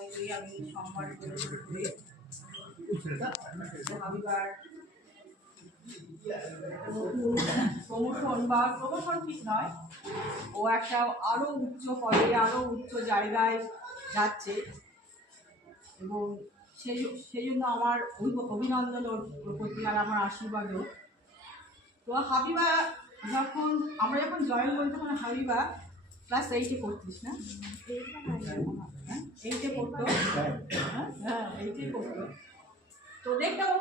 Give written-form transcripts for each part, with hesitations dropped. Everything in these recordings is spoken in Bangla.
আমি সোমবার হাবিবার প্রমোশন বা প্রমোশন ঠিক নয়, ও একটা আরো উচ্চ পদে আরো উচ্চ জায়গায় যাচ্ছে এবং সেই জন্য আমার অভিনন্দন ওর প্রতি আর আমার আশীর্বাদও। তো হাবিবা আমরা যখন জয়েন করি তখন হাবিবা ক্লাস 8-এ পড়তিস না? 8-এ পড়তো, হ্যাঁ 8-এ পড়তো। তো দেখতাম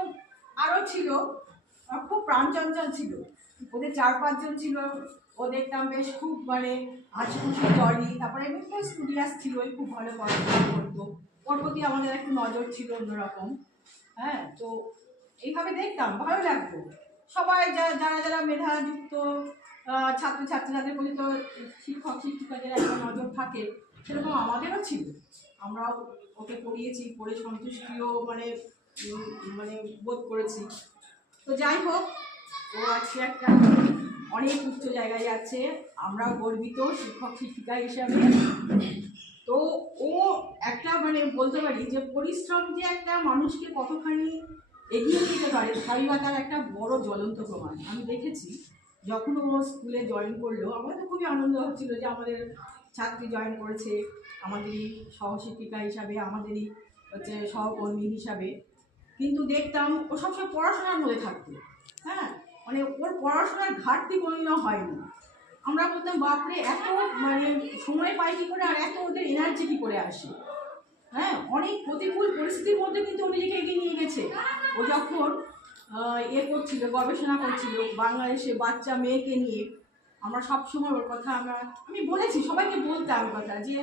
আরও ছিল, খুব প্রাণচঞ্চল ছিল, ওদের 4-5 জন ছিল। ও দেখতাম বেশ খুব মানে হাসিখুশি জলি, তারপরে এমনি খুব স্টুডিয়াস ছিল, খুব ভালো পড়াশোনা করতো। ওর প্রতি আমাদের একটু নজর ছিল অন্যরকম। হ্যাঁ, তো এইভাবে দেখতাম, ভালো লাগতো। সবাই যারা মেধাযুক্ত ছাত্রছাত্রী যাদের প্রতি তো শিক্ষক শিক্ষিকাদের একটা নজর থাকে, সেরকম আমাদেরও ছিল। আমরাও ওকে পড়িয়েছি, পড়ে সন্তুষ্টিও মানে বোধ করেছি। তো যাই হোক, ও আজকে একটা অনেক উচ্চ জায়গায় যাচ্ছে, আমরাও গর্বিত শিক্ষক শিক্ষিকা হিসাবে। তো ও একটা বলতে পারি যে পরিশ্রম যে একটা মানুষকে কতখানি এগিয়ে নিতে পারে, হাবিবা তার একটা বড় জ্বলন্ত প্রমাণ। আমি দেখেছি যখন ও স্কুলে জয়েন করলো, আমার তো খুবই আনন্দ হচ্ছিল যে আমাদের ছাত্রী জয়েন করেছে, আমাদেরই সহশিক্ষিকা হিসাবে, আমাদেরই সহকর্মী হিসাবে। কিন্তু দেখতাম ও সবসময় পড়াশোনার মধ্যে থাকতো। হ্যাঁ, ওর পড়াশোনার ঘাটতি কোনোদিনও হয়নি। আমরা বলতাম বাপরে, এত সময় পাই কী করে, আর এত ওদের এনার্জি কী করে আসে। হ্যাঁ, অনেক প্রতিকূল পরিস্থিতির মধ্যে কিন্তু ও নিজেকে এগিয়ে নিয়ে গেছে। ও যখন করছিল, গবেষণা করছিল বাংলাদেশে বাচ্চা মেয়েকে নিয়ে, আমরা সবসময় ওর কথা আমি বলেছি, সবাইকে বলতাম কথা যে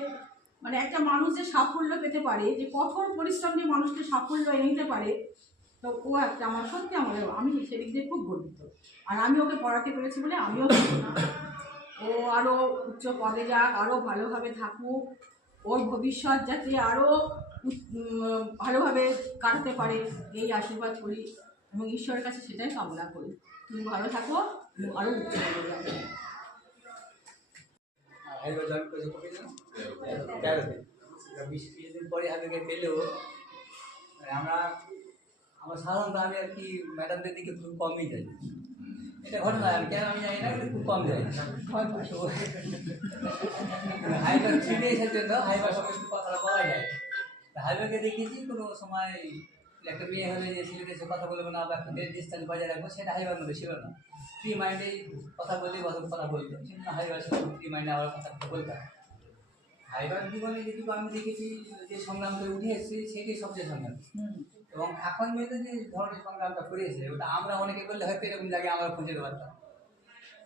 একটা মানুষ যে সাফল্য পেতে পারে, যে কঠোর পরিশ্রম দিয়ে মানুষকে সাফল্য এনে নিতে পারে, তো ও একটা আমার সত্যি আমি সেদিক দিয়ে খুব গর্বিত। আর আমি ওকে পড়াতে পেরেছি বলে আমিও ও আরও উচ্চ পদে যাক, আরও ভালোভাবে থাকুক, ওর ভবিষ্যৎ যাতে আরও ভালোভাবে কাটাতে পারে, এই আশীর্বাদ করি এবং ঈশ্বরের কাছে সেটাই কামনা করি। তুমি ভালো থাকো, আরও উচ্চ পদে যাবে। আমার সাধারণত আমি আর কি ম্যাডামদের দিকে খুব কমই যাই। এটা ঘটনা কেন আমি জানি না, কিন্তু খুব কম যাই। হাইবার ফিরে এসে জন্য হাইবার সঙ্গে একটু কথা বলা যায়। হাইবারকে দেখেছি কোনো সময় একটা মেয়ে হলে যে ছেলেদের এসে কথা বলবো না বা একটা ডিস্টেন্স বজায় রাখবো, সেটা হাইবার মধ্যে ছিল না। ফ্রি মাইন্ডেই কথা বললেই কথা বলতো, সেটা হাইবার সঙ্গে ফ্রি মাইন্ডে আবার কথা বলতাম। হাইবার জীবনে যেটুকু আমি দেখেছি যে সংগ্রাম করে উঠে এসেছি, সেটাই সবচেয়ে সংগ্রাম। এবং এখন মেয়েদের যে ধরনের সংগ্রামটা করেছে, ওটা আমরা অনেকে করলে হয়তো এরকম জায়গায় আমরা খুঁজে পারতাম।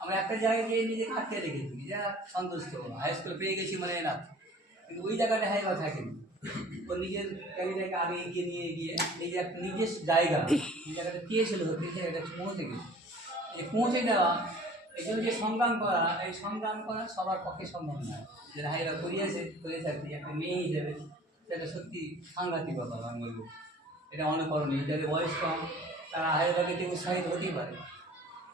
আমরা একটা জায়গায় গিয়ে নিজেকে আটকে রেখেছি, যা সন্তুষ্ট হাই স্কুল পেয়ে গেছি না, কিন্তু ওই জায়গাটা হাইবা থাকেনি। ও নিজের ক্যারিয়ারটাকে আগে এগিয়ে নিয়ে গিয়ে নিজের জায়গাটা পেয়েছিল, এটা পৌঁছে গেছে। এই পৌঁছে দেওয়া, এই জন্য যে সংগ্রাম করা, এই সংগ্রাম করা সবার পক্ষে সম্ভব নয়। যেটা হাইবা করে থাকি একটা মেয়ে হিসেবে, সেটা সত্যি সাংঘাতিক ব্যাপার। আমি বলবো এটা অনুকরণীয়। যাদের বয়স কম তারা হাইবাকে দিয়ে উৎসাহিত হতেই পারে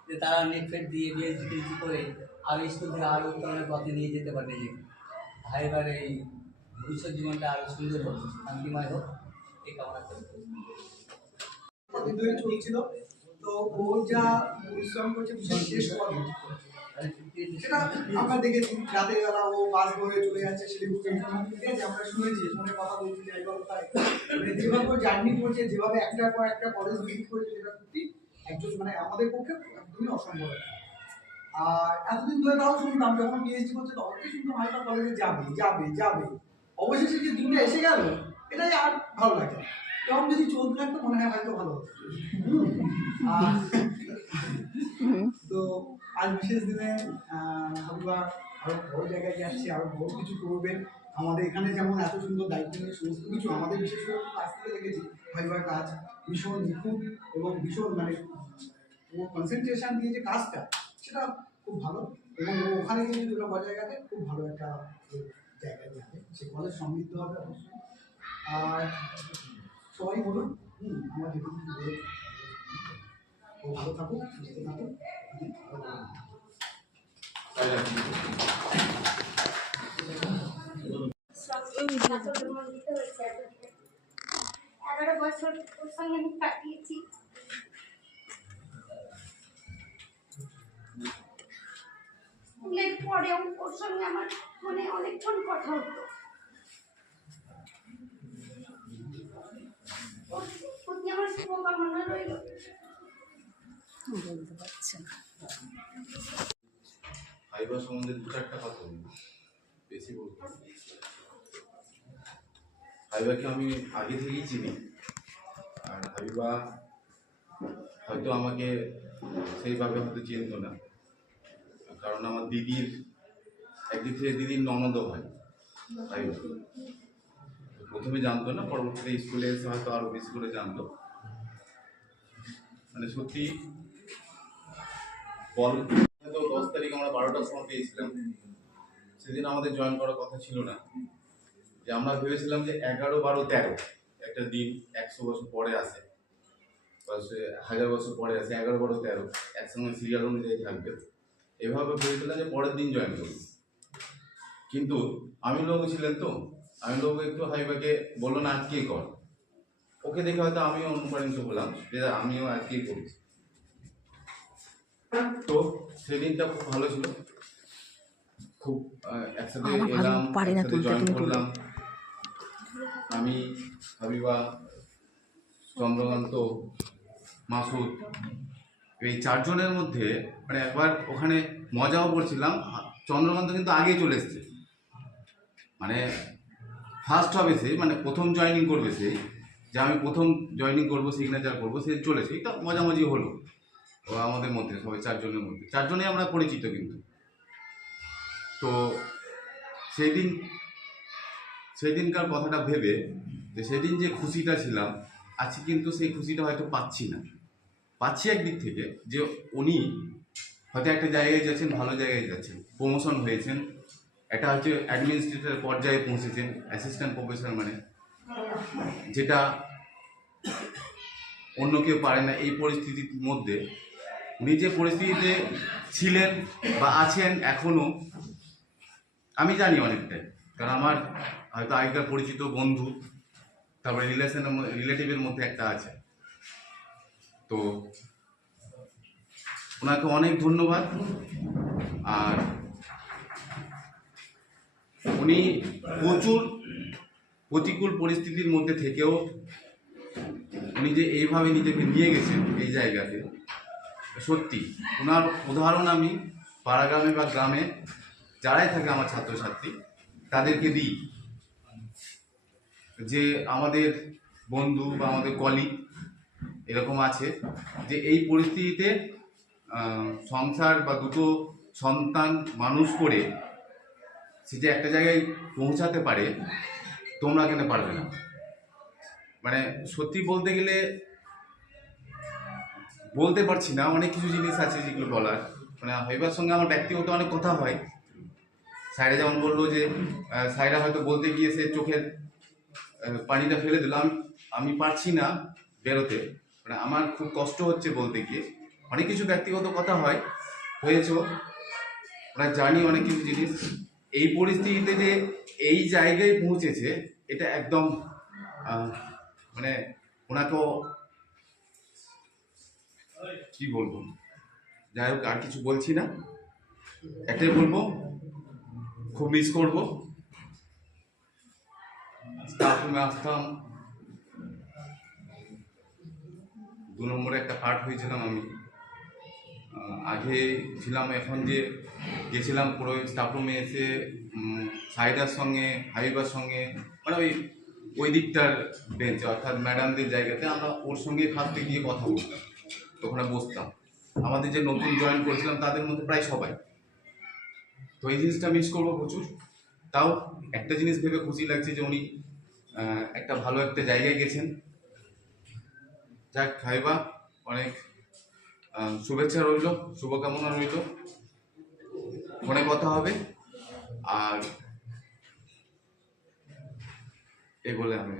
যে তারা নেটফেট দিয়ে পিএইচডি করে আরও স্কুল থেকে আরও উত্তরণের পথে নিয়ে যেতে পারে নিজেকে। হাইবার এই ভবিষ্যৎ জীবনটা আরও সুন্দর হোক, শান্তিময় হোক, এই কামনা করি। চলছিল, তো ও যা পরিশ্রম করছে শেষ পথে, সেটা আমরা দেখেছি। রাতের বেলা ও বাস ধরে চলে যাচ্ছে শিলিগুড়ি, ঠিক আছে, আমরা শুনেছি, ফোনে কথা বলছি যেভাবে জার্নি করছে, যেভাবে একটার পর একটা কলেজ ভিজিট করেছে, সেটা সত্যি একজন আমাদের পক্ষে একদমই অসম্ভব। আর এতদিন ধরে তাও শুনতাম, যখন পিএইচডি করছে তখনই শুনতাম হয়তো কলেজে যাবে। অবশেষে যে দিনটা এসে গেল, এটাই আর ভালো লাগে। তখন যদি চলতে থাকতো মনে হয় হয়তো ভালো হতো। তো আজ বিশেষ দিনে হাবিবা আরো বড় জায়গায় যাচ্ছে, আরো বড় কিছু করবেন। আমাদের এখানে যেমন এত সুন্দর দায়িত্ব নিয়ে সমস্ত কিছু, আমাদের বিশেষ করে কাজ থেকে দেখেছি হাবিবার কাজ ভীষণ নিখুঁত এবং ভীষণ ও কনসেন্ট্রেশন দিয়ে যে কাজটা, সেটা খুব ভালো। এবং ওখানে গিয়ে যদি ওটা বজায় রাখে, খুব ভালো একটা জায়গায় যাবে, সে কলেজ সমৃদ্ধ হবে অবশ্যই। আর সবাই বলুন আমার যেটুকু ও ভালো থাকুক, সুস্থ থাকুক। 11 বছর ওর সঙ্গে আমি কাটিয়েছি। স্কুলের পরেও ওর সঙ্গে আমার ফোনে অনেকক্ষণ কথা হতো। ওর প্রতি আমার শুভকামনা রইল। বলতে পারছে না। হাইবা সম্বন্ধে দু চারটা কথা বলবো, বেশি বলবো। হাইবাকে আমি আগে থেকেই চিনি, আর হাইবা হয়তো আমাকে সেইভাবে হয়তো চিনত না, কারণ আমার দিদির একদিক থেকে দিদির ননদও হয় হাইবা। প্রথমে জানতো না, পরবর্তীতে স্কুলে এসে হয়তো আরো বেশি করে জানতো। মানে সত্যি বল, 10 তারিখ আমরা 12টার সময় পেয়েছিলাম, সেদিন আমাদের জয়েন করার কথা ছিল না। যে আমরা ভেবেছিলাম যে 11, 12, 13 একটা দিন 100 বছর পরে আসে, 1000 বছর পরে আসে, 11, 12, 13 একসঙ্গে সিরিয়াল অনুযায়ী থাকবে, এভাবে ভেবেছিলাম যে পরের দিন জয়েন করবো। কিন্তু আমি লোক ছিলেন তো, আমি লোক একটু হাইবাকে বললো না আজকেই কর। ওকে দেখে হয়তো আমিও অনুপ্রাণিত হলাম যে আমিও আজকেই করছি। তো সেদিনটা খুব ভালো ছিল, খুব একসাথে এলাম, একসাথে জয়েন করলাম। আমি, হাবিবা, চন্দ্রকান্ত, মাসুদ, এই 4 জনের মধ্যে মানে একবার ওখানে মজাও করছিলাম। চন্দ্রকান্ত কিন্তু আগে চলে এসছে, মানে ফার্স্ট হবে সে, মানে প্রথম জয়েনিং করবে সে, যে আমি প্রথম জয়েনিং করবো, সিগনেচার করবো, সে চলেছে। এটা মজামজি হলো ও আমাদের মধ্যে, সবাই 4 জনের মধ্যে 4 জনেই আমরা পরিচিত কিন্তু। তো সেদিনকার কথাটা ভেবে যে সেদিন যে খুশিটা ছিলাম, আজকে কিন্তু সেই খুশিটা হয়তো পাচ্ছি না। পাচ্ছি একদিক থেকে যে উনি হয়তো একটা জায়গায় যাচ্ছেন, ভালো জায়গায় যাচ্ছেন, প্রমোশন হয়েছেন, এটা হচ্ছে অ্যাডমিনিস্ট্রেটর পর্যায়ে পৌঁছেছেন, অ্যাসিস্ট্যান্ট প্রফেসর, মানে যেটা অন্য কেউ পারে না। এই পরিস্থিতির মধ্যে উনি যে পরিস্থিতিতে ছিলেন বা আছেন এখনও, আমি জানি অনেকটাই, কারণ আমার হয়তো আগেকার পরিচিত বন্ধু, তারপরে রিলেটিভের মধ্যে একটা আছে। তো ওনাকে অনেক ধন্যবাদ। আর উনি প্রচুর প্রতিকূল পরিস্থিতির মধ্যে থেকেও উনি যে এইভাবে নিজেকে নিয়ে গেছেন এই জায়গাতে, সত্যি ওনার উদাহরণ আমি পাড়াগ্রামে বা গ্রামে যারাই থাকে আমার ছাত্রছাত্রী তাদেরকে দিই, যে আমাদের বন্ধু বা আমাদের কলিগ এরকম আছে যে এই পরিস্থিতিতে সংসার বা দুটো সন্তান মানুষ করে সে যে একটা জায়গায় পৌঁছাতে পারে, তোমরা কেন পারবে না। মানে সত্যি বলতে গেলে বলতে পারছি না, অনেক কিছু জিনিস আছে যেগুলো বলার। মানে হাইবার সঙ্গে আমার ব্যক্তিগত অনেক কথা হয়। সাইরা যেমন বললো যে সাইরা হয়তো বলতে গিয়ে সে চোখের পানিটা ফেলে দিলাম, আমি পারছি না বেরোতে, মানে আমার খুব কষ্ট হচ্ছে বলতে গিয়ে। অনেক কিছু ব্যক্তিগত কথা হয়েছে, ওরা জানি অনেক কিছু জিনিস। এই পরিস্থিতিতে যে এই জায়গায় পৌঁছেছে, এটা একদম মানে ওনাকেও কি বলবো, যাই হোক আর কিছু বলছি না, একটাই বলবো খুব মিস করবো। স্টাফ রুমে আসতাম, 2 নম্বরে একটা পার্ট হয়েছিলাম আমি, আগে ছিলাম। এখন যে গেছিলাম পুরো স্টাফ রুমে এসে সাইদার সঙ্গে, হাবিবার সঙ্গে, মানে ওই দিকটার বেঞ্চে, অর্থাৎ ম্যাডামদের জায়গাতে আমরা ওর সঙ্গে ফার্স্টে গিয়ে কথা বলতাম, ওখানে বসতাম। আমাদের যে নতুন জয়েন করেছিলাম তাদের মধ্যে প্রায় সবাই। তো এই জিনিসটা মিস করবো প্রচুর। তাও একটা জিনিস ভেবে খুশি লাগছে যে উনি একটা ভালো একটা জায়গায় গেছেন। যাক, হাইবা অনেক শুভেচ্ছা রইল, শুভকামনা রইল, ফোনে কথা হবে। আর এই বলে আমি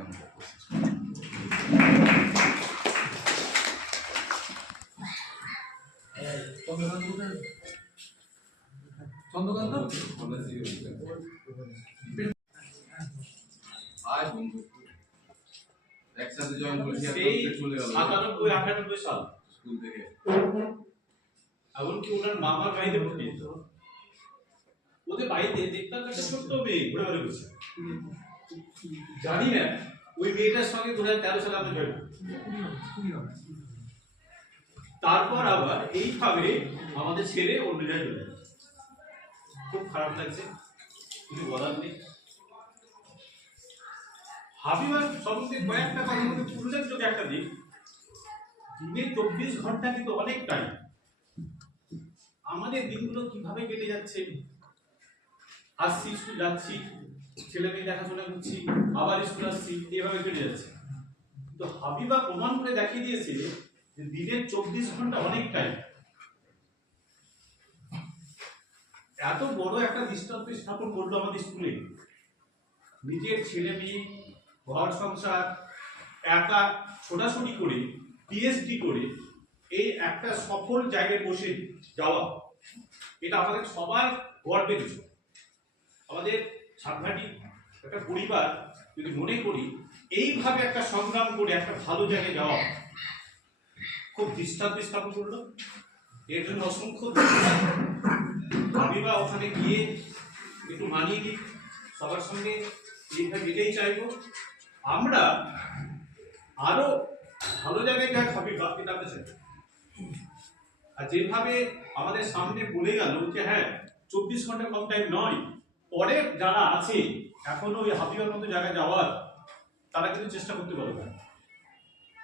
চন্দ্রকান্ত একসাথে জয়েন করেছি সেই চলে গেল 97-98 সাল স্কুল থেকে। এমনকি ওনার মামার বাড়িতে ভর্তি হতো। ওদের বাড়িতে দেখতাম একটা ছোট্ট মেয়ে ঘুরে ঘুরে বসে। জানি না ওই মেয়েটার সঙ্গে 2013 সালে আমরা জয়েন করি। তারপর আবার এইভাবে আমাদের ছেড়ে অন্য জায়গায় চলে যাচ্ছে। খুব খারাপ লাগছে, কিছু বলার নেই। হাবিবার সম্বন্ধে কয়েকটা কথা মধ্যে উল্লেখযোগ্য একটা দিক, দিনে 24 ঘন্টা কিন্তু অনেক টাইম। আমাদের দিনগুলো কিভাবে কেটে যাচ্ছে, আসছি স্কুল যাচ্ছি, ছেলে মেয়ে দেখাশোনা করছি, আবার স্কুল আসছি, এইভাবে কেটে যাচ্ছে। তো হাবিবা প্রমাণ করে দেখিয়ে দিয়েছে যে দিনের 24 ঘন্টা অনেক টাইম। এত বড় একটা দৃষ্টান্ত স্থাপন করলো আমাদের স্কুলে। নিজের ছেলে মেয়ে, ঘর সংসার একা ছোটাছুটি করে পিএইচডি করে এই একটা সফল জায়গায় বসে যাওয়া, এটা আমাদের সবার গর্বের বিষয়। আমাদের সাংঘাতিক একটা পরিবার যদি মনে করি এইভাবে একটা সংগ্রাম করে একটা ভালো জায়গায় যাওয়া, খুব দৃষ্টান্ত স্থাপন করলো। এর জন্য অসংখ্য ধন্যবাদ। হাবিবা ওখানে গিয়ে একটু মানিয়ে দিই সবার সঙ্গে, এইভাবে এটাই চাইবো। আমরা আরো ভালো জায়গায় যাই হাবিবা, এটা আমরা চাই। আর যেভাবে আমাদের সামনে বলে গেল যে হ্যাঁ 24 ঘন্টা কম টাইম নয়, পরে যারা আছে এখনো ওই হাবিবার মতো জায়গায় যাওয়ার, তারা কিন্তু চেষ্টা করতে পারবে।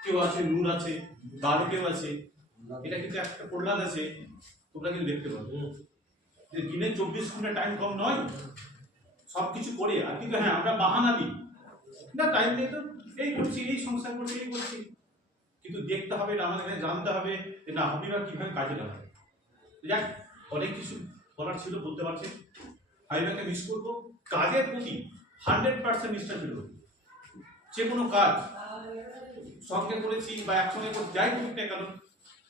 কেউ আছে, নূর আছে, দারু কেউ আছে, এটা কিন্তু একটা প্রহ্লাদ আছে, তোমরা কিন্তু দেখতে পাবে যে দিনে 24 ঘন্টা টাইম কম নয়। সবকিছু করে আর কিন্তু হ্যাঁ আমরা বাহানা দিই না, টাইম নেই তো, এই করছি, এই সংসার করছি, এই করছি। কিন্তু দেখতে হবে, এটা আমাদের কাছে জানতে হবে যে না হাবিবা কিভাবে কাজে লাগাবে। যাক, অনেক কিছু বলার ছিল, বলতে পারছি। হাবিবাকে মিস করবো। কাজের প্রতি 100% নিষ্ঠা ছিল। যে কোনো কাজ সঙ্গে করেছি বা একসঙ্গে করছি, যাই করুক না কেন,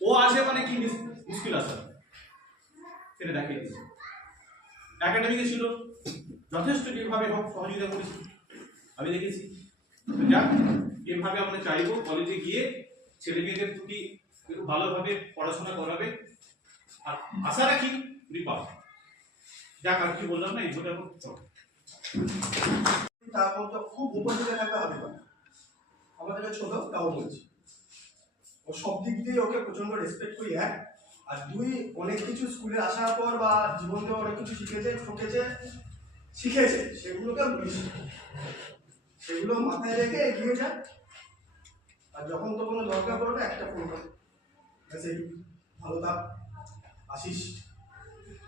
ও আসে মানে কি মুশকিল আসা, সেটা দেখিয়ে দিচ্ছে। একাডেমিকে ছিল যথেষ্ট যেভাবে হোক সহযোগিতা করেছি, আমি দেখেছি। যাক, এভাবে আমরা চাইবো কলেজে গিয়ে ছেলে মেয়েদের প্রতি একটু ভালোভাবে পড়াশোনা করাবে, আর আশা রাখি তুমি পাবে। যাক, আর কি বললাম না, এই ছোট তার মধ্যে খুব উপযোগী থাকবে হাবিবা। আমাদের ছোট তাও বলছি, ও সব দিক দিয়ে ওকে প্রচন্ড রেসপেক্ট করি। এক আর দুই, অনেক কিছু স্কুলে আসার পর বা জীবনে অনেক কিছু শিখেছে, সেগুলোকে বলিস, সেগুলো মাথায় রেখে এগিয়ে যায়। আর যখন তো কোনো দরকার পড়বে একটা ফোন করে, সেই ভালো থাক, আসিস,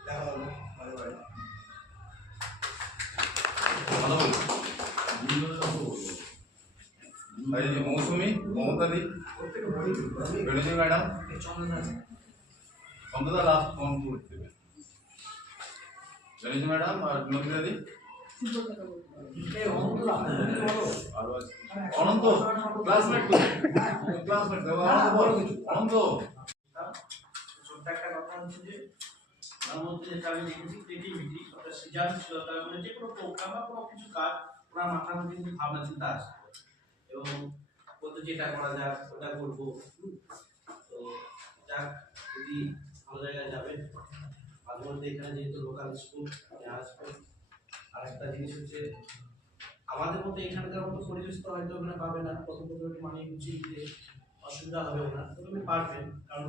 দেখা হলো, ভালো ভালো এই যে মৌসুমী, মমতাদি, বেরোজি ম্যাডাম, চন্দ্রদা লাস্ট ফোন করতে দেবে। বেরোজি ম্যাডাম আর নন্দিতাদি, আরো আছে অনন্ত, ক্লাসমেট তো, ক্লাসমেট অনন্ত, বড় কিছু অনন্ত। ছোট্ট একটা কথা হচ্ছে যে তার মধ্যে যেটা আমি দেখেছি ক্রিয়েটিভিটি, ওটা সৃজনশীলতার মানে যে কোনো প্রোগ্রাম বা কোনো কিছু কাজ ওনার মাথার মধ্যে কিন্তু ভাবনা চিন্তা আসে, এবং বলতে যেটা করা যাক ওটা করবো। তো যাক, যদি ভালো জায়গায় যাবেন, মাঝে মধ্যে এখানে যেহেতু লোকাল স্কুল আসবে। আর একটা জিনিস হচ্ছে আমাদের মধ্যে এখানকার মতো পরিবেশ তো হয়তো ওখানে পাবে না, প্রথম একটু মানিয়ে গুছিয়ে দিতে অসুবিধা হবে ওনার, তবে পারবেন। কারণ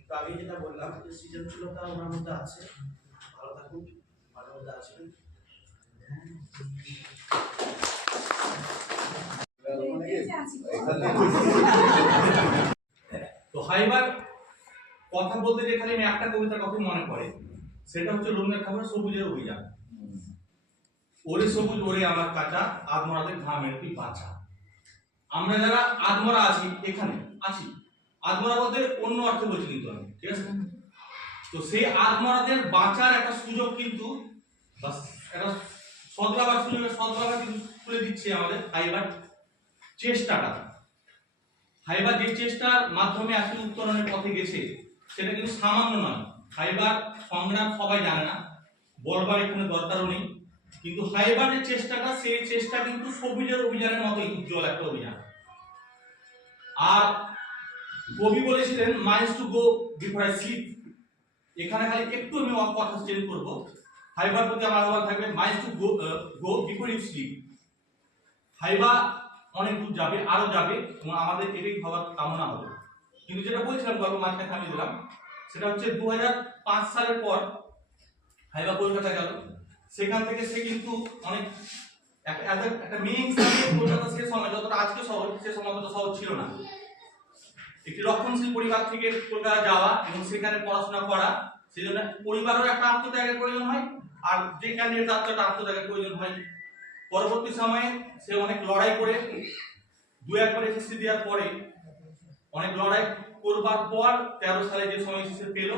একটু আগে যেটা বললাম যে সৃজনশীলতা ওনার মধ্যে আছে। ভালো থাকুন, মাঝে মধ্যে আসবেন। তো হাইবার কথা বলতে যেখানে আমি একটা কবিতার কথা মনে পড়ে, সেটা হচ্ছে রবীন্দ্রনাথ ঠাকুরের সবুজের অভিযান। ওরে সবুজ ওরে আমার কাঁচা, আদমরাদের ঘামের কি বাঁচা। আমরা যারা আদমরা আছি, এখানে আছি, আদমরা বলতে অন্য অর্থে বলছি কিন্তু আমি, ঠিক আছে। তো সেই আদমরাদের বাঁচার একটা সুযোগ কিন্তু একটা সদ্ব্যবহার সুযোগের সদ্ব্যবহার কিন্তু তুলে দিচ্ছে আমাদের হাইবার চেষ্টাটা। হাইবার যে চেষ্টার মাধ্যমে আজকে উত্তরণের পথে গেছে, সেটা কিন্তু সামান্য নয়। হাইবার সংগ্রাম সবাই জানে না, বলবার এখানে দরকারও নেই, কিন্তু হাইবার যে চেষ্টাটা, সেই চেষ্টা কিন্তু সবুজের অভিযানের মতোই উজ্জ্বল একটা অভিযান। আর কবি বলেছিলেন minds to go before I sleep. এখানে খালি একটু আমি কথা চেঞ্জ করব, হাইবার প্রতি আমার আহ্বান থাকবে minds to go before you sleep. হাইবা অনেক দূর যাবে, আরো যাবে, এবং আমাদের এটাই হওয়ার কামনা হবে। কিন্তু যেটা বলছিলাম গল্প মাঝখানে থামিয়ে দিলাম, সেটা হচ্ছে 2005 সালের পর হাইবা কলকাতা গেল। সেখান থেকে সে কিন্তু অনেক একটা মেইন হিসাবে কলকাতা সে সময় যতটা আজকে শহর, সে সময় তত শহর ছিল না। একটি রক্ষণশীল পরিবার থেকে কলকাতা যাওয়া এবং সেখানে পড়াশোনা করা, সেই জন্য পরিবারের একটা আত্মত্যাগের প্রয়োজন হয়, আর যে ক্যান্ডিডেট একটা আত্মত্যাগের প্রয়োজন হয়। পরবর্তী সময়ে সে অনেক লড়াই করে 2-1 এসএসসি দেওয়ার পরে অনেক লড়াই করবার পর 13 সালে যে সময় সে পেল,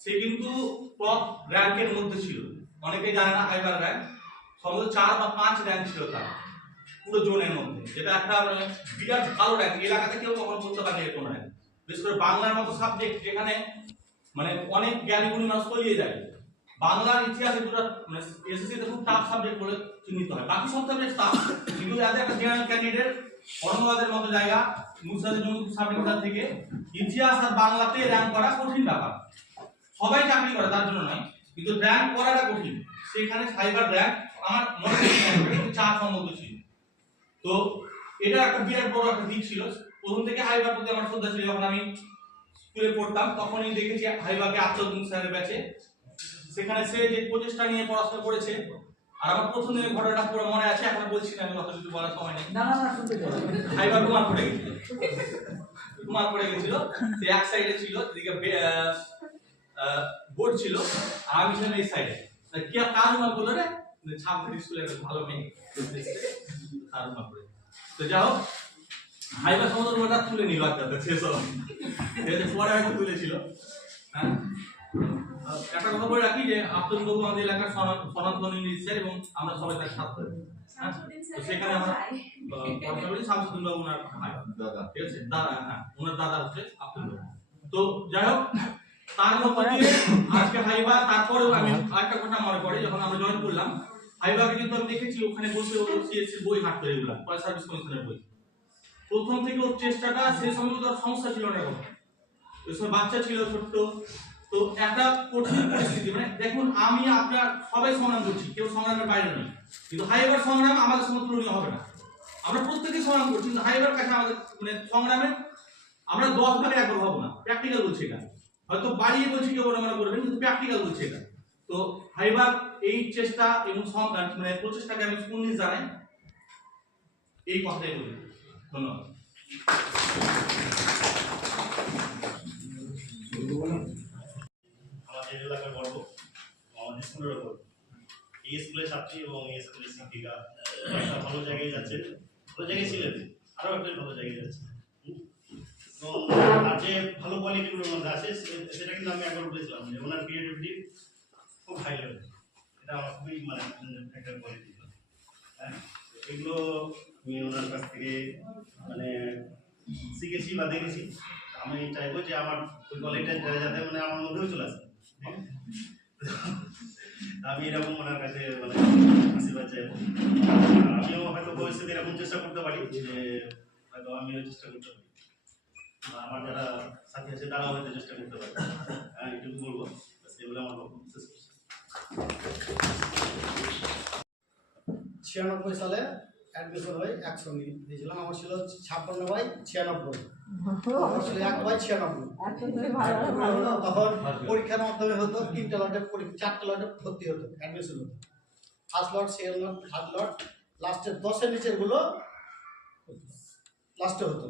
সে কিন্তু টপ র্যাঙ্কের মধ্যে ছিল। অনেকেই জানে না হাইবার র্যাঙ্ক সম্ভবত 4 বা 5 র্যাঙ্ক ছিল তার পুরো জোনের মধ্যে, যেটা একটা বিরাট ভালো র্যাঙ্ক। এলাকাতে কেউ কখনো বলতে পারেনি এরকম র্যাঙ্ক, বিশেষ করে বাংলার মতো সাবজেক্ট যেখানে মানে অনেক জ্ঞানী গুণী মানুষ তলিয়ে যায়। বাংলার ইতিহাসে দুটো মানে এসএসসি তে খুব টাফ সাবজেক্ট বলে চিহ্নিত হয়, বাকি সব সাবজেক্ট টাফ, কিন্তু এদের একটা জেনারেল ক্যান্ডিডেট বর্ণবাদের মতো জায়গা মুর্শিদাবাদের জন্য সাবজেক্ট থেকে ইতিহাস আর বাংলাতে র্যাঙ্ক করা কঠিন ব্যাপার। সবাই চাকরি করে তার জন্য নয়, কিন্তু র্যাঙ্ক করাটা কঠিন। সেখানে সাইবার র্যাঙ্ক আমার মনে হয় 4 সম্বন্ধ ছিল। তো এটা একটা বিরাট বড় একটা দিক ছিল। প্রথম থেকে হাইবার প্রতি আমার শ্রদ্ধা ছিল। যখন আমি স্কুলে পড়তাম তখনই দেখেছি হাইবাকে আফতাবুদ্দিন স্যারের ব্যাচে, সেখানে সে যে প্রচেষ্টা নিয়ে পড়াশোনা করেছে। আর আমার প্রথম দিনের ঘটনাটা পুরো মনে আছে, এখন বলছি না, আমি অত কিছু বলার সময় নেই। না না না, শুনতে চাই। হাইবার রুমাল পড়ে গেছিল, রুমাল পড়ে গেছিল। সে এক সাইডে ছিল, এদিকে বোর্ড ছিল, আর আমি ছিলাম এই সাইডে। কে কার রুমাল বললো রে, ছাপড়ি স্কুলের ভালো মেয়ে তার রুমাল পড়ে। তো যাই হোক, হাইবার সমস্ত রুমালটা তুলে নিল একটা শেষ হলো, পরে হয়তো তুলেছিল। হ্যাঁ, একটা কথা বলে রাখি যে আব্দুল বাবু আমাদের এলাকার সনাতন ইংলিশ স্যার, এবং আমরা সবাই তার ছাত্র। তো সেখানে আমরা পড়াশোনা করি। শামসুদ্দিন বাবু ওনার ভাই, ঠিক আছে, দাদা। হ্যাঁ, ওনার দাদা হচ্ছে আব্দুল বাবু। তো যাই হোক, তার মধ্যে দিয়ে আজকে হাইবা। তারপরেও আমি আরেকটা কথা মনে পড়ে, যখন আমরা জয়েন করলাম হাইবাকে কিন্তু আমি দেখেছি ওখানে বসে সিএসসি বই হাঁটতো, রেগুলার ফরেস্ট সার্ভিস কমিশনের বই। প্রথম থেকে ওর চেষ্টাটা, সেই সময় তো সমস্যা ছিল না, ওই সময় বাচ্চা ছিল ছোট্ট। তো একটা কঠিন পরিস্থিতি, মানে দেখুন আমি আপনার সবাই সংগ্রাম করছি, কেউ সংগ্রামের বাইরে নেই, কিন্তু হাইবার সংগ্রাম আমাদের সঙ্গে তুলনীয় হবে না। আমরা প্রত্যেকে সংগ্রাম করছি, কিন্তু হাইবার কাছে আমাদের মানে সংগ্রামে আমরা 10 ভাগে 1 ভাগ হবো না। প্র্যাকটিক্যাল বলছি এটা, হয়তো বাড়িয়ে বলছি কেউ মনে করবেন, কিন্তু প্র্যাকটিক্যাল বলছি এটা। তো হাইবার এই চেষ্টা এবং মানে প্রচেষ্টাকে আমি সুনিশ জানাই, এই কথাটাই বলি। ধন্যবাদ। আমাদের এলাকার গর্ব, আমাদের স্কুলের গর্ব। এই স্কুলের ছাত্রী এবং এই স্কুলের শিক্ষিকা একটা ভালো জায়গায় যাচ্ছেন, ভালো জায়গায় ছিলেন, আরও একটা ভালো জায়গায় যাচ্ছে। এবং আর যে ভালো কোয়ালিটিগুলোর মধ্যে আছে সেটা কিন্তু আমি একবার বলেছিলাম যে ওনার ক্রিয়েটিভিটি খুব হাই লেভেল। এটা আমার খুবই মানে একটা কোয়ালিটি। হ্যাঁ, এগুলো আমি ওনার কাছ থেকে মানে শিখেছি বা দেখেছি। আমি চাইবো যে আমার ওই কোয়ালিটিটা যাতে মানে আমার মধ্যেও চলে আসে। আমি এরকম ওনার কাছে মানে আশীর্বাদ চাইবো। আমিও হয়তো ভবিষ্যতে এরকম চেষ্টা করতে পারি, যে হয়তো আমিও চেষ্টা করতে পারি, বা আমার যারা সাথী আছে তারাও হয়তো চেষ্টা করতে পারে। হ্যাঁ, এটুকু বলবো, সেগুলো আমার বক্তব্য শেষ করছি। 96 সালে অ্যাডমিশন হয়ে একসঙ্গে দিয়েছিলাম। আমার ছিল 56/96। আমার ছিল 1/96। তখন পরীক্ষার মাধ্যমে হতো 3টে লটে, 4টে লটে ভর্তি হতো, অ্যাডমিশন হতো। ফার্স্ট লট, সেকেন্ড লট, থার্ড লট, লাস্টের 10-এর নিচের গুলো লাস্টে হতো।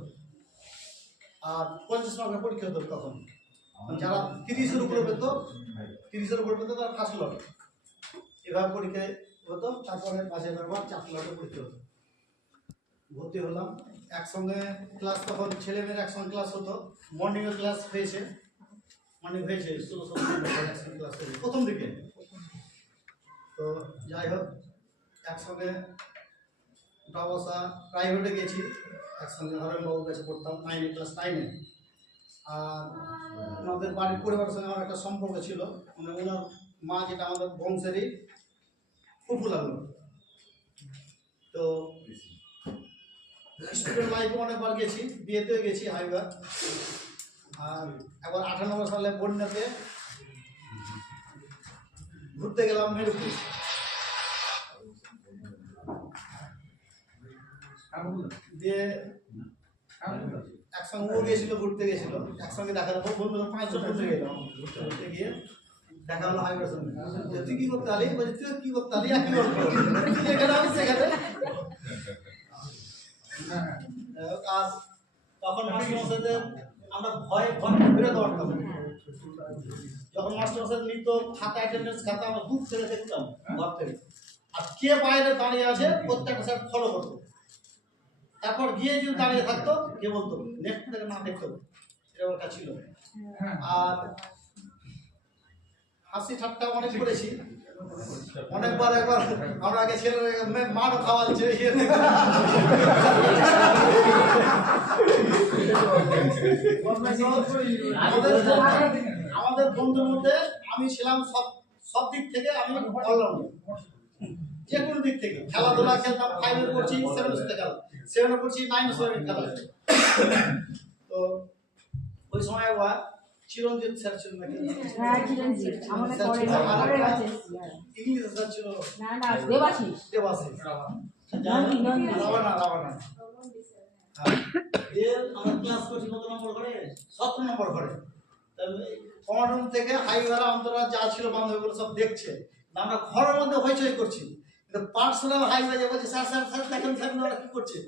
আর 50 মার্কের পরীক্ষা হতো তখন। যারা 30-এর উপরে পেত, 30-এর উপরে পেত তারা ফার্স্ট লট, এভাবে পরীক্ষায় হতো। তারপরে 5 বার 4 লটে পরীক্ষা হতো। ভর্তি হলাম একসঙ্গে। ক্লাস তখন ছেলেমেয়ের একসঙ্গে ক্লাস হতো। মর্নিংয়ে ক্লাস হয়েছে, মর্নিং হয়েছে 16 একসঙ্গে ক্লাস হয়েছে প্রথম দিকে। তো যাই হোক, একসঙ্গে অবস্থা প্রাইভেটে গেছি, একসঙ্গে হরেনবাবুর কাছে পড়তাম 9 ক্লাস 9-এ। আর আমাদের বাড়ির পরিবারের সঙ্গে আমার একটা সম্পর্ক ছিল, মানে ওনার মা যেটা আমাদের বংশেরই ফুফু লাগলো। তো স্টুডেন্ট লাইফে অনেকবার গেছি, বিয়েতেও গেছি হাইবার। আর একবার 98 সালে বন্যাতে ঘুরতে গেলাম মেরপুর। দিয়ে একসঙ্গে ও গেছিল, ঘুরতে গেছিল, একসঙ্গে দেখা যাবো বন্ধুরা 5 জন ঘুরতে গেলাম। ঘুরতে গিয়ে দেখা হলো হাইবার সঙ্গে, তুই কি করতে আলি? বলছি তুই কি করতে আলি? একই করতে যেখানে আমি সেখানে। আর তখন মাস্টারমশাইদের আমরা ভয় বেরোতে পারতাম না। যখন মাস্টারমশাই নিত খাতা, অ্যাটেন্ডেন্স খাতা, আমরা দূর থেকে দেখতাম ঘর থেকে। আর কে বাইরে দাঁড়িয়ে আছে প্রত্যেকটা স্যার ফলো করতো। তারপর গিয়ে যদি দাঁড়িয়ে থাকতো কে বলতো নেক্সট থেকে না দেখতো, এরকম একটা ছিল। আর হাসি ঠাট্টা অনেক করেছি, অনেকবার। একবার আমরা আগে ছেলে মারও খাওয়াচ্ছে আমাদের বন্ধুর মধ্যে আমি ছিলাম সব দিক থেকে আমি অলরাউন্ডার, যে কোনো দিক থেকে। খেলাধুলা খেলতাম, 5 এ পড়ছি, 7 এ খেলা, 7 এ পড়ছি, 9 এ খেলা। তো ওই সময় চিরঞ্জিত স্যার ছিল নাকি? হ্যাঁ, চিরঞ্জিত আমাদের পরে আছে। ইংলিশ স্যার ছিল না, দেবাশিস। রাবানা। আমার ক্লাস করছি কত নম্বর করে? 17 নম্বর করে। কমান্ড রুম থেকে হাইওয়ালা অন্তরা যা ছিল বান্ধবীগুলো সব দেখছে, আমরা ঘরের মধ্যে হইচই করছি। কিন্তু পার্সোনাল হাইওয়ে যে বলছে স্যার স্যার স্যার দেখেন স্যার ওরা কি করছে,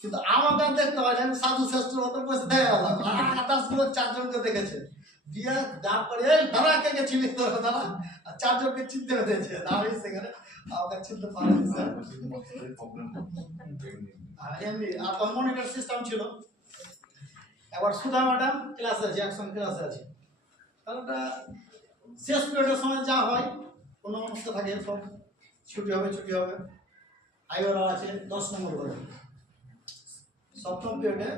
কিন্তু আমাকে আর দেখতে হয় না। আমি সাধু শাস্ত্র মতো বসে দেখা গেলাম, 4 জনকে দেখেছে। দিয়ে দাঁড় করে এই দাঁড়া, কে কে চিনি তোরা দাঁড়া, আর 4 জনকে চিনতে পেরেছে। আমি সেখানে আমাকে চিনতে পারিনি স্যার। আর এমনি আর তো মনিটর সিস্টেম ছিল। এবার সুধা ম্যাডাম ক্লাসে আছে, একসঙ্গে ক্লাসে আছে। তাহলে শেষ পিরিয়ডের সময় যা হয়, কোনো অনুষ্ঠান থাকে, সব ছুটি হবে। আইওরা আছে 10 নম্বর ঘরে, সপ্তম পিরিয়ডে,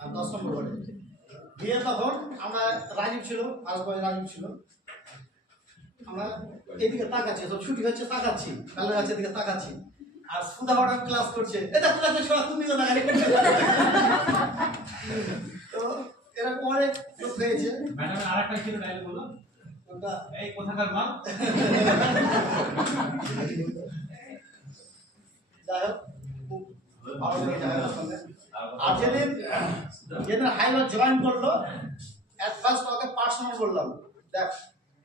আর 10 নম্বর ঘরে। দিয়ে তখন আমরা রাজীব ছিল, আসবাই রাজীব ছিল, আমরা এদিকে তাকাচ্ছি, সব ছুটি হচ্ছে তাকাচ্ছি, কালের গাছের দিকে তাকাচ্ছি। আর সুধা ম্যাডাম ক্লাস করছে, এটা ক্লাসে সবাই তুমি তো না। তো এরকম অনেক লোক হয়েছে। ম্যাডাম আরেকটা ছিল ডায়লগ বলো, এই কোথাকার মা। যাই হোক, খুব ভালো লেগেছে। আর যেদিন হাইওয়ে জয়েন করলো, অ্যাট ফার্স্ট ওকে পার্সোনাল বললাম, দেখ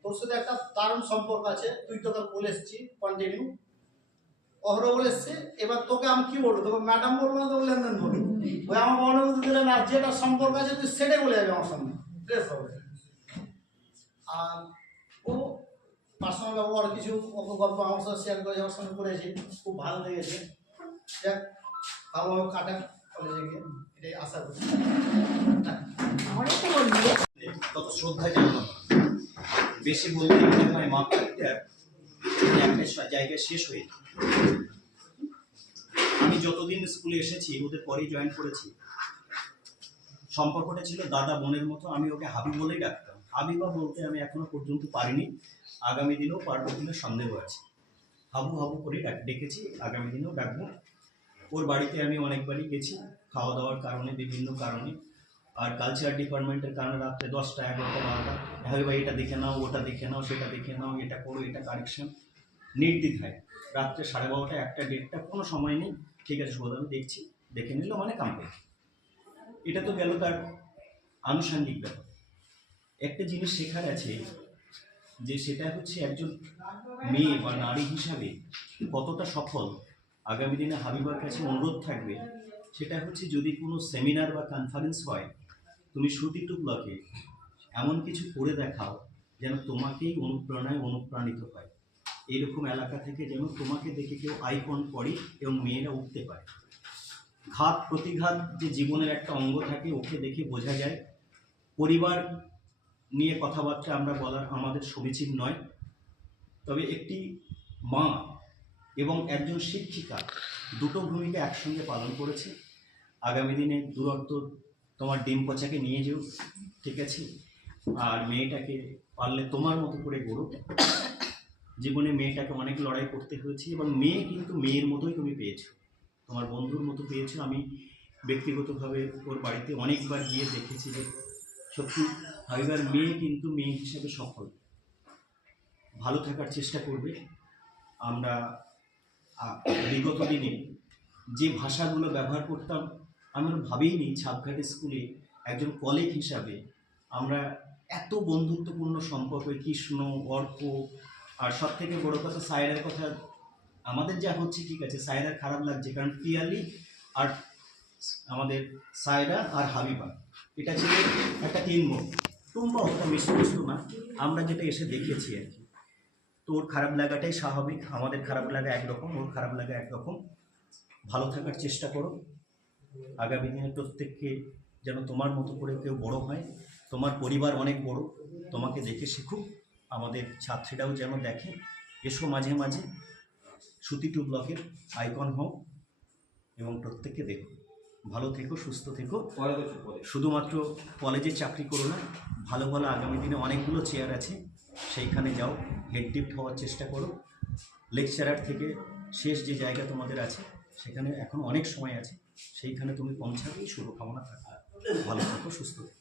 তোর সাথে একটা দারুণ সম্পর্ক আছে, তুই তোকে বলে এসছি কন্টিনিউ, অহরহ বলে এসছি। এবার তোকে আমি কি বলবো, তোকে ম্যাডাম বলবো না, তোকে লেনদেন বলবো। ওই আমাকে অনুমতি দিলে না, যেটা সম্পর্ক আছে তুই সেটাই বলে যাবি আমার সঙ্গে, ফ্রেশ হবে। আর ও পার্সোনাল ওর কিছু গল্প আমার সাথে শেয়ার করে যাওয়ার সঙ্গে করেছি, খুব ভালো লেগেছে। দেখ ভালোভাবে কাটা কলেজে গিয়ে, এটাই আশা করি। অনেকটা বলবি কত শ্রদ্ধা জানলাম, বেশি বলতে গেলে হয় মাপ রাখতে একটা জায়গায় শেষ হয়ে। আমি যতদিন স্কুলে এসেছি ওদের পরেই জয়েন করেছি। সম্পর্কটা ছিল দাদা বোনের মতো, আমি ওকে হাবি বলেই ডাকতাম। হাবিবা বলতে আমি এখনো পর্যন্ত পারিনি, আগামী দিনেও পারবো কিনা সন্দেহ আছে। হাবু হাবু করে ডেকেছি, আগামী দিনেও ডাকবো। ওর বাড়িতে আমি অনেকবারই গেছি, খাওয়া দাওয়ার কারণে, বিভিন্ন কারণে। আর কালচার ডিপার্টমেন্টের কারণে রাত্রে 10টা 11টা 12টা, হ্যাঁ ভাই এটা দেখে নাও, ওটা দেখে নাও, সেটা দেখে নাও, এটা করো, এটা কারেকশন, নির্দ্বিধায় রাত্রে 12:30 1টা 1:30 কোনো সময় নেই, ঠিক আছে শোধ আমি দেখছি, দেখে নিল মানে কমপ্লিট। এটা তো গেল তার আনুষঙ্গিক ব্যাপার। একটা জিনিস শেখার আছে, যে সেটা হচ্ছে একজন মেয়ে বা নারী হিসাবে কতটা সফল। আগামী দিনে হাবিবার কাছে অনুরোধ থাকবে, সেটা হচ্ছে যদি কোনো সেমিনার বা কনফারেন্স হয়, তুমি শ্রুতিটুক ব্লকে এমন কিছু করে দেখাও যেন তোমাকেই অনুপ্রাণিত হয়। এইরকম এলাকা থেকে যেন তোমাকে দেখে কেউ আইকন করে এবং মেয়েরা উঠতে পারে। ঘাত প্রতিঘাত যে জীবনের একটা অঙ্গ থাকে, ওকে দেখে বোঝা যায়। পরিবার নিয়ে কথাবার্তা আমরা বলার আমাদের সমীচীন নয়, তবে একটি মা এবং একজন শিক্ষিকা দুটো ভূমিকা একসঙ্গে পালন করেছে। আগামী দিনে দূরত্ব তোমার ডিম পচাকে নিয়ে যেও, ঠিক আছে, আর মেয়েটাকে পারলে তোমার মতো করে গড়ো। জীবনে মেয়েটাকে অনেক লড়াই করতে হয়েছে এবং মেয়ে কিন্তু মেয়ের মতোই তুমি পেয়েছো। আমার বন্ধুর মতো পেয়েছে। আমি ব্যক্তিগতভাবে ওর বাড়িতে অনেকবার গিয়ে দেখেছি যে সত্যি হাবিবার মেয়ে কিন্তু মেয়ে হিসেবে সফল, ভালো থাকার চেষ্টা করবে। আমরা বিগত দিনে যে ভাষাগুলো ব্যবহার করতাম আমরা ভাবিনি ছাপঘাট স্কুলে একজন কলিগ হিসাবে আমরা এত বন্ধুত্বপূর্ণ সম্পর্ক, কৃষ্ণ, অর্ক, আর সব থেকে বড় কথা সায়রার কথা আমাদের যা হচ্ছে ঠিক আছে, সায়রার খারাপ লাগছে কারণ পিয়ালি আর আমাদের সায়রা আর হাবিবা এটা ছিল একটা তিন বোন। টুম্পা একটা মিষ্টি মিষ্টি না, আমরা যেটা এসে দেখেছি আর কি। তো ওর খারাপ লাগাটাই স্বাভাবিক, আমাদের খারাপ লাগা একরকম, ওর খারাপ লাগা একরকম। ভালো থাকার চেষ্টা করো, আগামী দিনে প্রত্যেককে যেন তোমার মতো করে কেউ বড় হয়, তোমার পরিবার অনেক বড়, তোমাকে দেখে শিখুক, আমাদের ছাত্রীরাও যেন দেখে। এসো মাঝে মাঝে, সুতি টু ব্লকের আইকন হও এবং প্রত্যেককে দেখো। ভালো থেকো, সুস্থ থেকো। শুধুমাত্র কলেজে চাকরি করো না, ভালো ভালো আগামী দিনে অনেকগুলো চেয়ার আছে, সেইখানে যাও, হেড ডিপ্ট হওয়ার চেষ্টা করো। লেকচারার থেকে শেষ যে জায়গা তোমাদের আছে সেখানে এখন অনেক সময় আছে, সেইখানে তুমি পৌঁছাবেই। শুভকামনা থাকবে, ভালো থাকো, সুস্থ থেকো।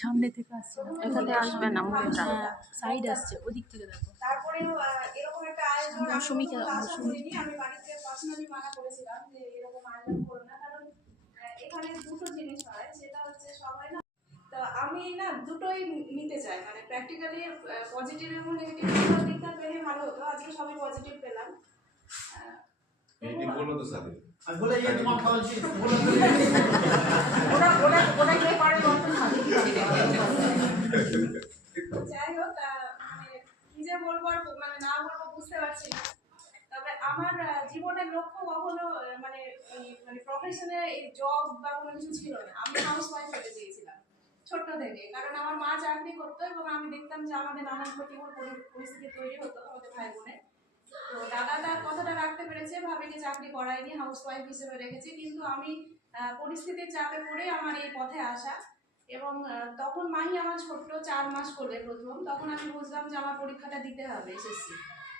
সামনে থেকে আসছে, এখানে আসবে না, সাইড আসছে, ওদিক থেকে দেখো। তারপরে এরকম একটা আয়োজন মৌসুমীকে আমি বাড়িতে পার্সোনালি মানা করেছিলাম যে এরকম আয়োজন করো না, কারণ এখানে দুটো জিনিস হয়, সেটা হচ্ছে সবাই না, তো আমি না দুটোই নিতে চাই, মানে প্র্যাকটিক্যালি পজিটিভ এবং নেগেটিভ দিকটা পেলে ভালো হতো। আজকে সবাই পজিটিভ পেলাম। আর বলে এই তোমার খাওয়া উচিত, ওরা কে করে বলতে হবে। যাই হোক, মানে কি যে বলবো আর মানে না বলবো বুঝতে পারছি না। তবে আমার জীবনের লক্ষ্য কখনো মানে মানে প্রফেশনে জব বা কোনো কিছু ছিল না। আমি হাউস ওয়াইফ হতে চেয়েছিলাম ছোট্ট থেকে, কারণ আমার মা চাকরি করতো এবং আমি দেখতাম যে আমাদের নানান প্রতিকূল পরিস্থিতি তৈরি হতো আমাদের ভাই বোনের। তো দাদা তার কথাটা রাখতে পেরেছে, ভাবিনি চাকরি করাইনি, হাউস ওয়াইফ হিসেবে রেখেছি। কিন্তু আমি পরিস্থিতির চাপে পড়ে আমার এই পথে আসা। এবং তখন মাহি আমার ছোট্ট 4 মাস করলে প্রথম, তখন আমি বুঝলাম যে আমার পরীক্ষাটা দিতে হবে এসএসসি।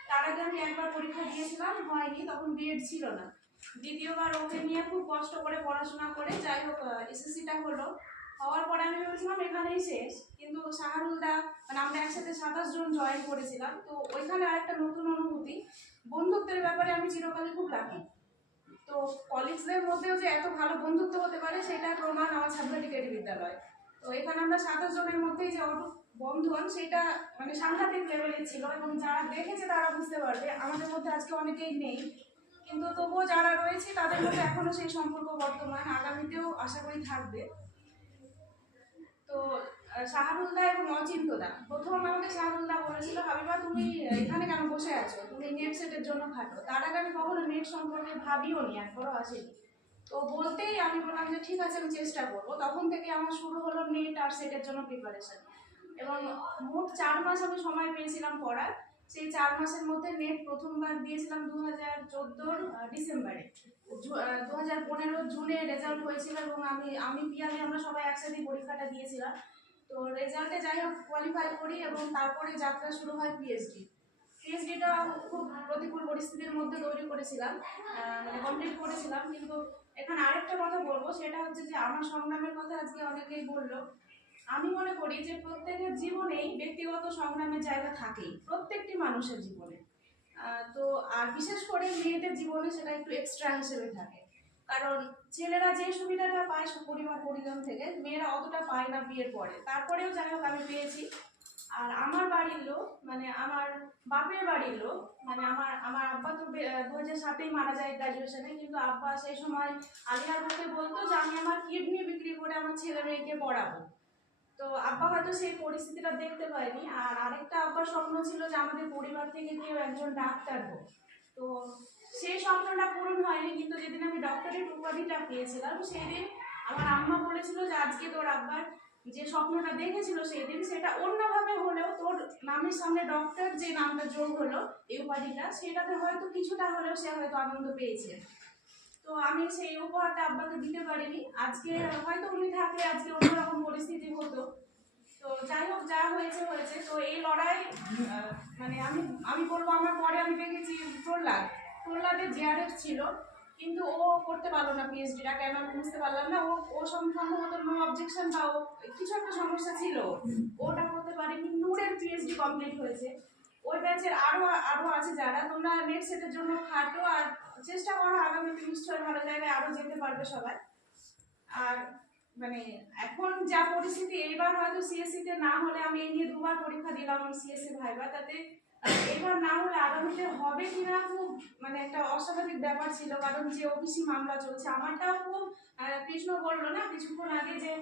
তার আগে আমি একবার পরীক্ষা দিয়েছিলাম, হয়নি, তখন বিএড ছিল না। দ্বিতীয়বার ওকে নিয়ে খুব কষ্ট করে পড়াশোনা করে যাই হোক এসএসসিটা হলো। হওয়ার পরে আমি ভেবেছিলাম এখানেই শেষ, কিন্তু শাহরুলদা মানে আমরা একসাথে 27 জন জয়েন করেছিলাম। তো ওইখানে আরেকটা নতুন অনুভূতি, বন্ধুত্বের ব্যাপারে আমি চিরকালই খুব লাকি। তো কলেজদের মধ্যেও যে এত ভালো বন্ধুত্ব হতে পারে সেটা প্রমাণ আমার ছাত্র টিকেটি বিদ্যালয়। তো এখানে আমরা 27 জনের মধ্যেই যে অটুট বন্ধন সেটা মানে সাংঘাতিক লেভেলের ছিল, এবং যারা দেখেছে তারা বুঝতে পারবে। আমাদের মধ্যে আজকে অনেকেই নেই, কিন্তু তবুও যারা রয়েছে তাদের মধ্যে এখনো সেই সম্পর্ক বর্তমান, আগামীতেও আশা করি থাকবে। তো শাহরুলদা এবং অচিন্তদা, প্রথম আমাকে শাহরুলদা বলেছিল হাবিবা তুমি এখানে কেন বসে আছো, তুমি নেট সেটের জন্য খাটো। তার আগে আমি কখনো নেট সম্পর্কে ভাবিও নি, একবারও আসেনি। তো বলতেই আমি বললাম যে ঠিক আছে আমি চেষ্টা করবো। তখন থেকে আমার শুরু হলো নেট আর সেটের জন্য প্রিপারেশন, এবং মোট 4 মাস আমি সময় পেয়েছিলাম পড়ার। সেই 4 মাসের মধ্যে নেট প্রথমবার দিয়েছিলাম 2014 ডিসেম্বরে, 2015 জুনে রেজাল্ট হয়েছিল, এবং আমি পিয়ালি আমরা সবাই একসাথে পরীক্ষাটা দিয়েছিলাম। তো রেজাল্টে যাই হোক কোয়ালিফাই করি, এবং তারপরে যাত্রা শুরু হয় পিএইচডিটা খুব প্রতিকূল পরিস্থিতির মধ্যে তৈরি করেছিলাম, মানে কমপ্লিট করেছিলাম। কিন্তু এখানে আরেকটা কথা বলবো, সেটা হচ্ছে যে আমার সংগ্রামের কথা আজকে অনেকেই বললো। আমি মনে করি যে প্রত্যেকের জীবনেই ব্যক্তিগত সংগ্রামের জায়গা থাকেই, প্রত্যেকটি মানুষের জীবনে। তো আর বিশেষ করে মেয়েদের জীবনে সেটা একটু এক্সট্রা হিসেবে থাকে, কারণ ছেলেরা যে সুবিধাটা পায় পরিবার পরিজন থেকে, মেয়েরা অতটা পায় না বিয়ের পরে। তারপরেও যাই হোক আমি পেয়েছি। আর আমার বাড়ির লোক মানে আমার বাপের বাড়ির লোক মানে আমার আব্বা তো 2007-এই মারা যায় গ্রাজুয়েশনে, কিন্তু আব্বা সেই সময় আলিয়ার মুখে বলতো যে আমি আমার কিডনি বিক্রি করে আমার ছেলে মেয়েকে পড়াবো। তো আব্বা হয়তো সেই পরিস্থিতিটা দেখতে পায়নি। আর আরেকটা আব্বার স্বপ্ন ছিল যে আমাদের পরিবার থেকে কেউ একজন ডাক্তার হোক। তো সেই স্বপ্নটা পূরণ হয়নি, কিন্তু যেদিন আমি ডক্টরেট উপাধিটা পেয়েছিলাম সেদিন আমার আম্মা বলেছিল যে আজকে তোর আব্বার যে স্বপ্নটা দেখেছিল সেদিন, সেটা অন্যভাবে হলেও তোর নামের সামনে ডক্টর যে নামটা যোগ হলো এই উপাধিটা, সেটাতে হয়তো কিছুটা হলেও সে হয়তো আনন্দ পেয়েছে। তো তো আমি সেই উপহারটা আব্বাকে দিতে পারিনি। আজকে হয়তো উনি থাকলে আজকে অন্যরকম পরিস্থিতি হতো। তো যাই হোক, যা হয়েছে হয়েছে। তো এই লড়াই মানে আমি বলবো, আমার পরে আমি দেখেছি প্রহ্লাদের জিআরএফ ছিল, কিন্তু ও করতে পারলো না পিএইচডিটা, কেন আমি বুঝতে পারলাম না। ও সম্ভবত নো অবজেকশন বা কিছু একটা সমস্যা ছিল, ওটা করতে পারেনি। নূরের পিএইচডি কমপ্লিট হয়েছে। ওই ব্যাচের আরো আছে যারা, তোমরা নেট সেটের জন্য খাটো আর চেষ্টা করো, আগামীতে নিশ্চয়ই ভালো জায়গায় আরো যেতে পারবে সবাই। আর মানে এখন যা পরিস্থিতি, এইবার হয়তো সিএসসি তে না হলে, আমি এই নিয়ে 2বার পরীক্ষা দিলাম সিএসসি ভাইবা, তাতে এবার না হলে আগামীতে হবে কিনা খুব মানে একটা অস্বাভাবিক ব্যাপার ছিল। কারণ যে ওবিসি মামলা চলছে, আমারটাও খুব কৃষ্ণ বললো না কিছুক্ষণ আগে যে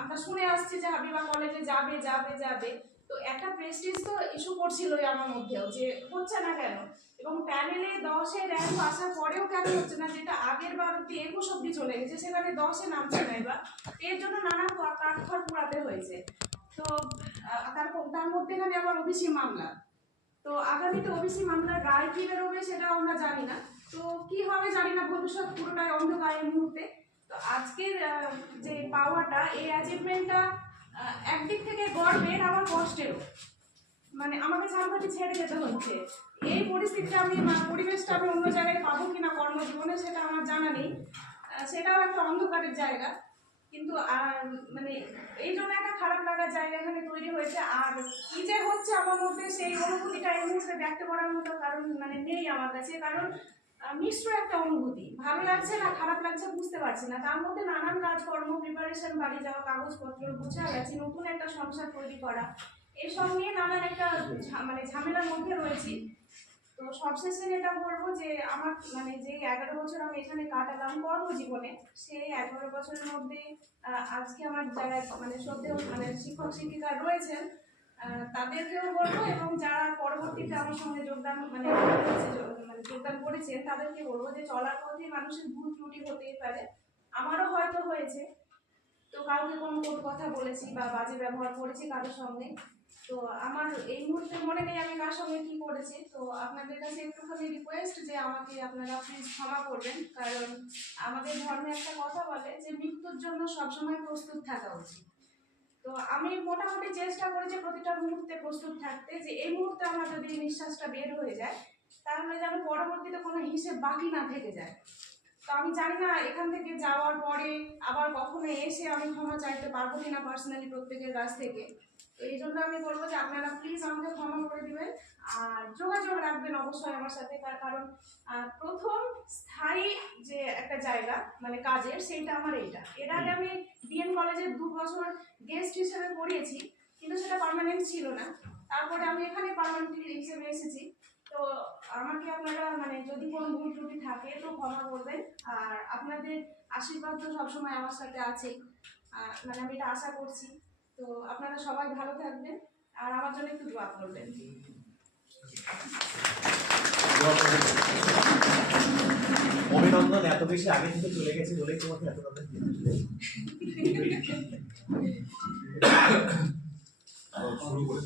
আমরা শুনে আসছি যে হাবিবা কলেজে যাবে যাবে যাবে, তো একটা প্রেস্টিজ তো ইস্যু করছিলই আমার মধ্যেও যে হচ্ছে না কেন, এবং প্যানেলে 10-এ র্যাঙ্ক আসার পরেও কেন হচ্ছে না, যেটা আগের বার 21 অব্দি চলে গেছে, সেখানে 10-এ নামছে না। এবার এর জন্য নানা কাঠখড় পোড়াতে হয়েছে। তো তার মধ্যেখানে আবার ওবিসি মামলা, তো আগামীতে ওবিসি মামলার রায় কি বেরোবে সেটা আমরা জানি না। তো কি হবে জানি না, ভবিষ্যৎ পুরোটাই অন্ধকার এই মুহূর্তে। তো আজকের যে পাওয়াটা, এই অ্যাচিভমেন্টটা একদিক থেকে গর্বের, আবার কষ্টেরও। মানে আমাকে ঝালকাঠি ছেড়ে যেতে হচ্ছে, এই পরিস্থিতিটা পরিবেশটা আমি অন্য জায়গায় পাবো কিনা কর্মজীবনে সেটা আমার জানা নেই, সেটাও একটা অন্ধকারের জায়গা। কিন্তু মানে এই জন্য একটা খারাপ লাগার জায়গা এখানে তৈরি হয়েছে। আর কি যে হচ্ছে আমার মধ্যে, সেই অনুভূতিটা এই মুহূর্তে ব্যক্ত করার মতো কারণ মানে নেই আমার কাছে। কারণ মিশ্র একটা অনুভূতি, ভালো লাগছে না খারাপ লাগছে বুঝতে পারছি না। তার মধ্যে নানান কাজকর্ম, প্রিপারেশন, বাড়ি যাওয়া, কাগজপত্র গুছা গেছে, নতুন একটা সংসার তৈরি করা, এসব নিয়ে নানান একটা মানে ঝামেলার মধ্যে রয়েছি। তো সবশেষে যেটা বলবো যে আমার মানে যে 11 বছর আমি এখানে কাটালাম কর্মজীবনে, সেই 11 বছরের মধ্যে আজকে আমার যারা মানে শ্রদ্ধেয় মানে শিক্ষক শিক্ষিকা রয়েছেন তাদেরকেও বলবো, এবং যারা পরবর্তীতে আমার সঙ্গে যোগদান করেছেন তাদেরকে বলবো যে চলার পথে মানুষের ভুল ত্রুটি হতেই পারে, আমারও হয়তো হয়েছে। তো কাউকে কোনো কথা বলেছি বা বাজে ব্যবহার করেছি কারোর সঙ্গে, তো আমার এই মুহূর্তে মনে নেই আমি কার সঙ্গে কি করেছি। তো আপনাদের কাছে একটুখানি রিকোয়েস্ট যে আমাকে আপনারা প্লিজ ক্ষমা করবেন, কারণ আমাদের ধর্মে একটা কথা বলে যে মৃত্যুর জন্য সবসময় প্রস্তুত থাকা উচিত। তো আমি মোটামুটি চেষ্টা করেছি প্রতিটা মুহূর্তে প্রস্তুত থাকতে, যে এই মুহূর্তে আমার যদি নিঃশ্বাসটা বের হয়ে যায় তাহলে যেন পরবর্তীতে কোনো হিসেব বাকি না থেকে যায়। তো আমি জানি না এখান থেকে যাওয়ার পরে আবার কখনো এসে আমি ক্ষমা চাইতে পারবো কিনা পার্সোনালি প্রত্যেকের কাছ থেকে। তো এই জন্য আমি বলবো যে আপনারা প্লিজ আমাকে ক্ষমা করে দিবেন, আর যোগাযোগ রাখবেন অবশ্যই আমার সাথে। তার কারণ প্রথম স্থায়ী যে একটা জায়গা মানে কাজের, সেইটা আমার এইটা। এর আগে আমি ডিএন কলেজে 2 বছর গেস্ট হিসেবে পড়িয়েছি, কিন্তু সেটা পার্মানেন্ট ছিল না। তারপরে আমি এখানে পার্মানেন্ট হিসেবে এসেছি। তো আমাকে আপনারা মানে যদি কোনো ভুল ত্রুটি থাকে তো ক্ষমা করবেন, আর আপনাদের আশীর্বাদ তো সবসময় আমার সাথে আছে, মানে আমি এটা আশা করছি। তো আপনারা সবাই ভালো থাকবেন, আর আমার জন্য একটু দোয়া করবেন। অভিনন্দন, এত বেশি আগে থেকে চলে গেছে বলেই তোমাকে এত কথা শুরু করে